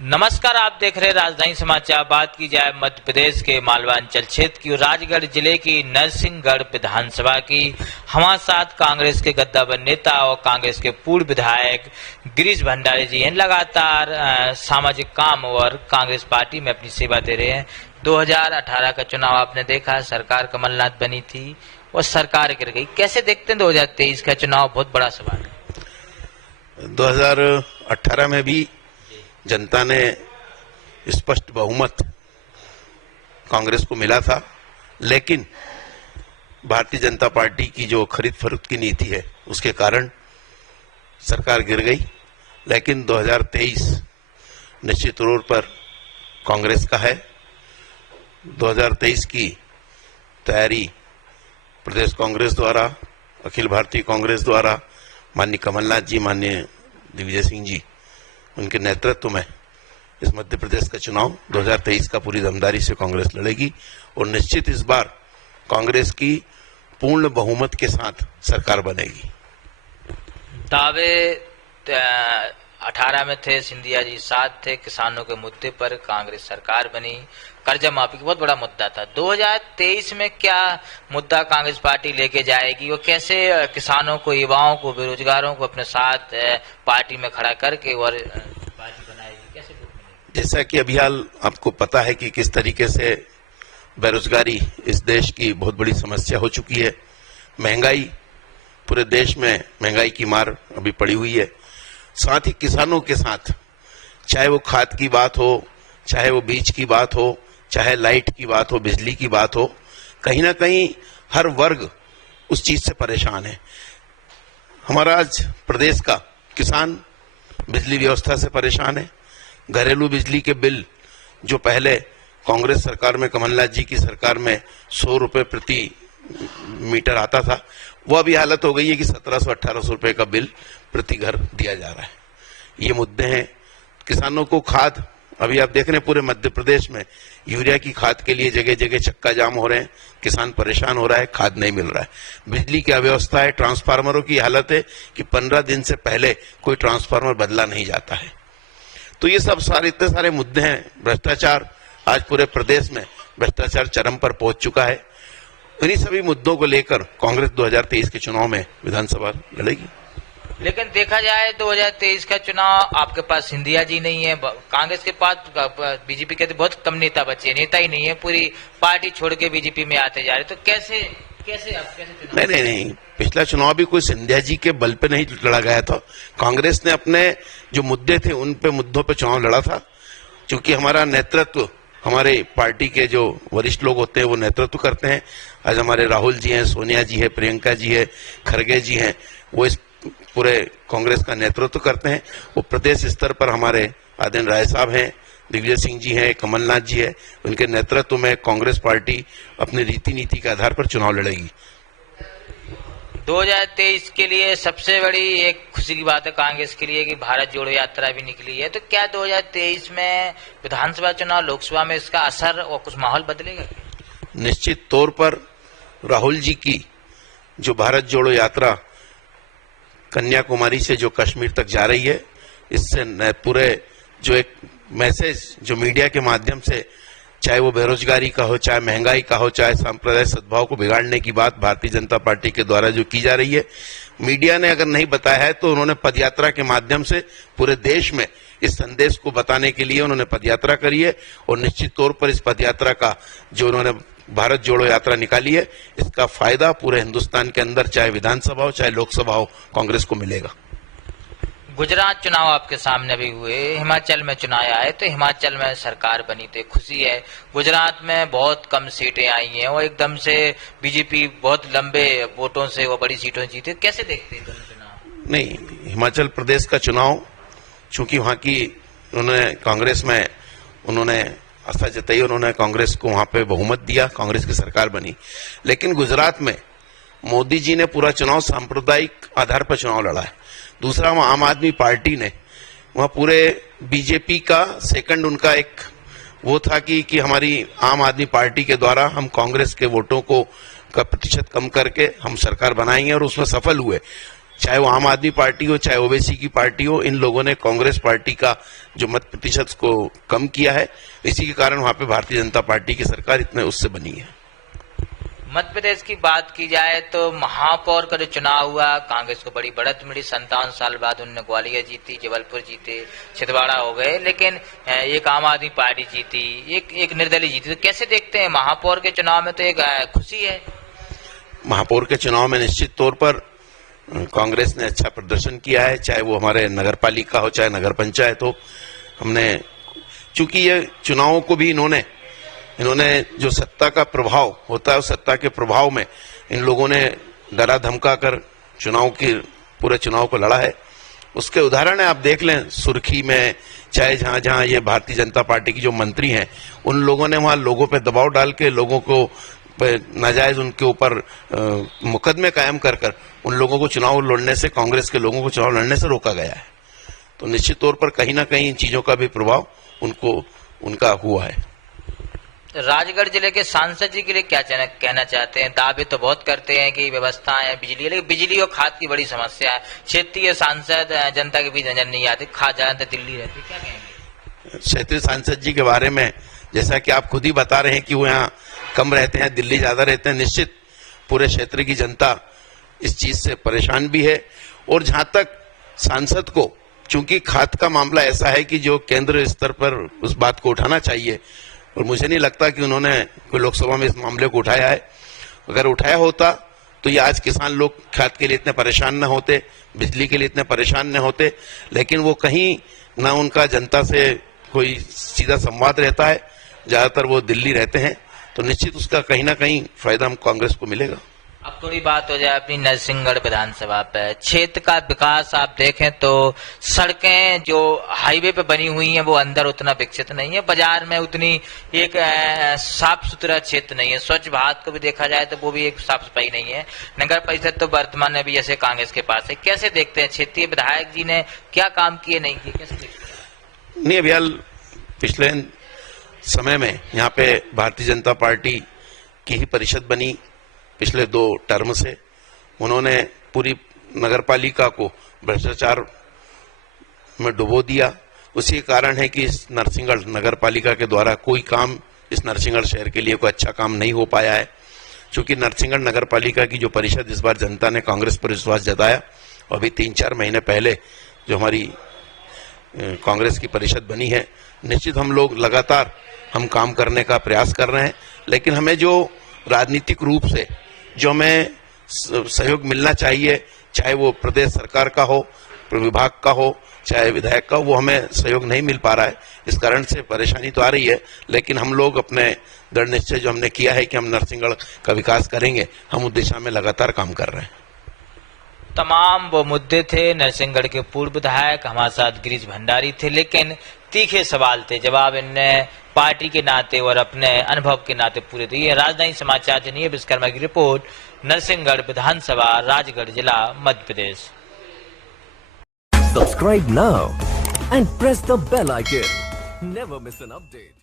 नमस्कार, आप देख रहे हैं राजधानी समाचार। बात की जाए मध्य प्रदेश के मालवांचल क्षेत्र की, राजगढ़ जिले की नरसिंहगढ़ विधानसभा की। हमारे साथ कांग्रेस के गद्दावर नेता और कांग्रेस के पूर्व विधायक गिरीश भंडारी जी हैं। लगातार सामाजिक काम और कांग्रेस पार्टी में अपनी सेवा दे रहे हैं। 2018 का चुनाव आपने देखा, सरकार कमलनाथ बनी थी और सरकार गिर गई। कैसे देखते हैं 2023 का चुनाव? बहुत बड़ा सवाल है। 2018 में भी जनता ने स्पष्ट बहुमत कांग्रेस को मिला था, लेकिन भारतीय जनता पार्टी की जो खरीद फरोख्त की नीति है उसके कारण सरकार गिर गई। लेकिन 2023 निश्चित तौर पर कांग्रेस का है। 2023 की तैयारी प्रदेश कांग्रेस द्वारा, अखिल भारतीय कांग्रेस द्वारा माननीय कमलनाथ जी, माननीय दिग्विजय सिंह जी, उनके नेतृत्व में इस मध्य प्रदेश का चुनाव 2023 का पूरी दमदारी से कांग्रेस लड़ेगी और निश्चित इस बार कांग्रेस की पूर्ण बहुमत के साथ सरकार बनेगी। दावे 18 में थे, सिंधिया जी 7 थे। किसानों के मुद्दे पर कांग्रेस सरकार बनी। कर्जा माफी का बहुत बड़ा मुद्दा था। 2023 में क्या मुद्दा कांग्रेस पार्टी लेके जाएगी और कैसे किसानों को, युवाओं को, बेरोजगारों को अपने साथ पार्टी में खड़ा करके और पार्टी बनाएगी? कैसे? जैसा कि अभी हाल आपको पता है कि किस तरीके से बेरोजगारी इस देश की बहुत बड़ी समस्या हो चुकी है। महंगाई, पूरे देश में महंगाई की मार अभी पड़ी हुई है। साथ ही किसानों के साथ, चाहे वो खाद की बात हो, चाहे वो बीज की बात हो, चाहे लाइट की बात हो, बिजली की बात हो, कहीं ना कहीं हर वर्ग उस चीज से परेशान है। हमारा आज प्रदेश का किसान बिजली व्यवस्था से परेशान है। घरेलू बिजली के बिल जो पहले कांग्रेस सरकार में, कमलनाथ जी की सरकार में 100 रुपए प्रति मीटर आता था, वो अभी हालत हो गई है कि 1700-1800 रुपए का बिल प्रति घर दिया जा रहा है। ये मुद्दे हैं। किसानों को खाद, अभी आप देख रहे हैं पूरे मध्य प्रदेश में यूरिया की खाद के लिए जगह जगह चक्का जाम हो रहे हैं। किसान परेशान हो रहा है, खाद नहीं मिल रहा है। बिजली की अव्यवस्था है। ट्रांसफार्मरों की हालत है कि 15 दिन से पहले कोई ट्रांसफार्मर बदला नहीं जाता है। तो ये सब इतने सारे मुद्दे हैं। भ्रष्टाचार, आज पूरे प्रदेश में भ्रष्टाचार चरम पर पहुंच चुका है। इन्हीं सभी मुद्दों को लेकर कांग्रेस 2023 के चुनाव में विधानसभा लड़ेगी। लेकिन देखा जाए 2023 का चुनाव, आपके पास सिंधिया जी नहीं है, कांग्रेस के पास बीजेपी के बहुत कम नेता बचे, नेता ही नहीं है, पूरी पार्टी छोड़ के बीजेपी में आते जा रहे। तो कैसे नहीं, पिछला चुनाव भी कोई सिंधिया जी के बल पे नहीं लड़ा गया था। कांग्रेस ने अपने जो मुद्दे थे उन पे मुद्दों पे चुनाव लड़ा था। क्योंकि हमारा नेतृत्व, हमारे पार्टी के जो वरिष्ठ लोग होते हैं वो नेतृत्व करते हैं। आज हमारे राहुल जी हैं, सोनिया जी है, प्रियंका जी है, खड़गे जी हैं, वो इस पूरे कांग्रेस का नेतृत्व करते हैं। वो प्रदेश स्तर पर हमारे आदरणीय राय साहब हैं, दिग्विजय सिंह जी हैं, कमलनाथ जी है, उनके नेतृत्व में कांग्रेस पार्टी अपनी रीति नीति के आधार पर चुनाव लड़ेगी। 2023 के लिए सबसे बड़ी एक खुशी की बात है कांग्रेस के लिए कि भारत जोड़ो यात्रा भी निकली है। तो क्या 2023 में विधानसभा चुनाव, लोकसभा में इसका असर और कुछ माहौल बदलेगा? निश्चित तौर पर राहुल जी की जो भारत जोड़ो यात्रा कन्याकुमारी से जो कश्मीर तक जा रही है, इससे पूरे जो एक मैसेज जो मीडिया के माध्यम से, चाहे वो बेरोजगारी का हो, चाहे महंगाई का हो, चाहे सांप्रदायिक सद्भाव को बिगाड़ने की बात भारतीय जनता पार्टी के द्वारा जो की जा रही है, मीडिया ने अगर नहीं बताया है तो उन्होंने पदयात्रा के माध्यम से पूरे देश में इस संदेश को बताने के लिए उन्होंने पदयात्रा करी है। और निश्चित तौर पर इस पदयात्रा का जो उन्होंने भारत जोड़ो यात्रा निकाली है, इसका फायदा पूरे हिंदुस्तान के अंदर, चाहे विधानसभा हो चाहे लोकसभा हो, कांग्रेस को मिलेगा। गुजरात चुनाव आपके सामने भी हुए, हिमाचल में चुनाव आए, तो हिमाचल में सरकार बनी तो खुशी है। गुजरात में बहुत कम सीटें आई हैं और एकदम से बीजेपी बहुत लंबे वोटों से वो बड़ी सीटों जीते। कैसे देखते हैं दोनों चुनाव? नहीं, हिमाचल प्रदेश का चुनाव, चूंकि वहां की उन्होंने कांग्रेस में उन्होंने आस्था जताई, उन्होंने कांग्रेस को वहां पे बहुमत दिया, कांग्रेस की सरकार बनी। लेकिन गुजरात में मोदी जी ने पूरा चुनाव सांप्रदायिक आधार पर चुनाव लड़ा है। दूसरा, वहां आम आदमी पार्टी ने वहां पूरे बीजेपी का सेकंड उनका एक वो था कि हमारी आम आदमी पार्टी के द्वारा हम कांग्रेस के वोटों को का प्रतिशत कम करके हम सरकार बनाएंगे, और उसमें सफल हुए। चाहे वो आम आदमी पार्टी हो, चाहे ओवैसी की पार्टी हो, इन लोगों ने कांग्रेस पार्टी का जो मत प्रतिशत को कम किया है। इसी के कारण वहां पे भारतीय जनता पार्टी की सरकार इतने उससे बनी है। मध्य प्रदेश की बात की जाए तो महापौर का जो चुनाव हुआ, कांग्रेस को बड़ी बढ़त मिली। 57 साल बाद उन्होंने ग्वालियर जीती, जबलपुर जीते, छिंदवाड़ा हो गए, लेकिन एक आम आदमी पार्टी जीती, एक निर्दलीय जीती। तो कैसे देखते हैं महापौर के चुनाव में? तो एक खुशी है। महापौर के चुनाव में निश्चित तौर पर कांग्रेस ने अच्छा प्रदर्शन किया है, चाहे वो हमारे नगर पालिका हो, चाहे नगर पंचायत हो। हमने चूंकि ये चुनावों को भी इन्होंने जो सत्ता का प्रभाव होता है, उस सत्ता के प्रभाव में इन लोगों ने डरा धमका कर पूरे चुनाव को लड़ा है। उसके उदाहरण है, आप देख लें सुर्खी में, चाहे जहां जहां ये भारतीय जनता पार्टी की जो मंत्री हैं, उन लोगों ने वहां लोगों पे दबाव डाल के लोगों को नाजायज उनके ऊपर मुकदमे कायम कर उन लोगों को चुनाव लड़ने से, कांग्रेस के लोगों को चुनाव लड़ने से रोका गया है। तो निश्चित तौर पर कहीं ना कहीं इन चीजों का भी प्रभाव उनका हुआ है। राजगढ़ जिले के सांसद जी के लिए क्या कहना चाहते हैं? दावे तो बहुत करते हैं कि व्यवस्था है, बिजली, लेकिन बिजली और खाद की बड़ी समस्या है। क्षेत्रीय सांसद जनता के बीच नजर नहीं आते, खाद ज्यादातर दिल्ली रहती, क्या कहेंगे? क्षेत्रीय सांसद जी के बारे में जैसा कि आप खुद ही बता रहे हैं कि वो यहाँ कम रहते हैं, दिल्ली ज्यादा रहते हैं। निश्चित पूरे क्षेत्र की जनता इस चीज से परेशान भी है। और जहां तक सांसद को, चूंकि खाद का मामला ऐसा है कि जो केंद्र स्तर पर उस बात को उठाना चाहिए, और मुझे नहीं लगता कि उन्होंने कोई लोकसभा में इस मामले को उठाया है। अगर उठाया होता तो ये आज किसान लोग खाद के लिए इतने परेशान न होते, बिजली के लिए इतने परेशान न होते। लेकिन वो कहीं ना उनका जनता से कोई सीधा संवाद रहता है, ज्यादातर वो दिल्ली रहते हैं। तो निश्चित उसका कहीं ना कहीं फायदा हम कांग्रेस को मिलेगा। अब थोड़ी बात हो जाए अपनी नरसिंहगढ़ विधानसभा पे। क्षेत्र का विकास आप देखें तो सड़कें जो हाईवे पे बनी हुई हैं वो अंदर उतना विकसित नहीं है, बाजार में उतनी एक साफ सुथरा क्षेत्र नहीं है। स्वच्छ भारत को भी देखा जाए तो वो भी एक साफ सफाई नहीं है। नगर परिषद तो वर्तमान में भी ऐसे कांग्रेस के पास है। कैसे देखते हैं क्षेत्रीय विधायक जी ने क्या काम किए, नहीं किए, कैसे देखते हैं? नहीं, अभी हाल पिछले समय में यहाँ पे भारतीय जनता पार्टी की ही परिषद बनी पिछले 2 टर्म से। उन्होंने पूरी नगर पालिका को भ्रष्टाचार में डुबो दिया। उसी कारण है कि इस नरसिंहगढ़ नगर पालिका के द्वारा कोई काम इस नरसिंहगढ़ शहर के लिए कोई अच्छा काम नहीं हो पाया है। चूंकि नरसिंहगढ़ नगर पालिका की जो परिषद इस बार जनता ने कांग्रेस पर विश्वास जताया, और अभी 3-4 महीने पहले जो हमारी कांग्रेस की परिषद बनी है, निश्चित हम लोग लगातार काम करने का प्रयास कर रहे हैं। लेकिन हमें जो राजनीतिक रूप से जो हमें सहयोग मिलना चाहिए, चाहे वो प्रदेश सरकार का हो, विभाग का हो, चाहे विधायक का हो, वो हमें सहयोग नहीं मिल पा रहा है। इस कारण से परेशानी तो आ रही है। लेकिन हम लोग अपने दृढ़ निश्चय जो हमने किया है कि हम नरसिंहगढ़ का विकास करेंगे, हम उस दिशा में लगातार काम कर रहे हैं। तमाम वो मुद्दे थे। नरसिंहगढ़ के पूर्व विधायक हमारे साथ गिरीश भंडारी थे, लेकिन तीखे सवाल थे, जवाब इनने पार्टी के नाते और अपने अनुभव के नाते पूरे दिए। राजधानी समाचार से नहीं है, विश्वकर्मा की रिपोर्ट, नरसिंहगढ़ विधानसभा, राजगढ़ जिला, Madhya Pradesh. Subscribe now and press the bell icon. Never miss an update.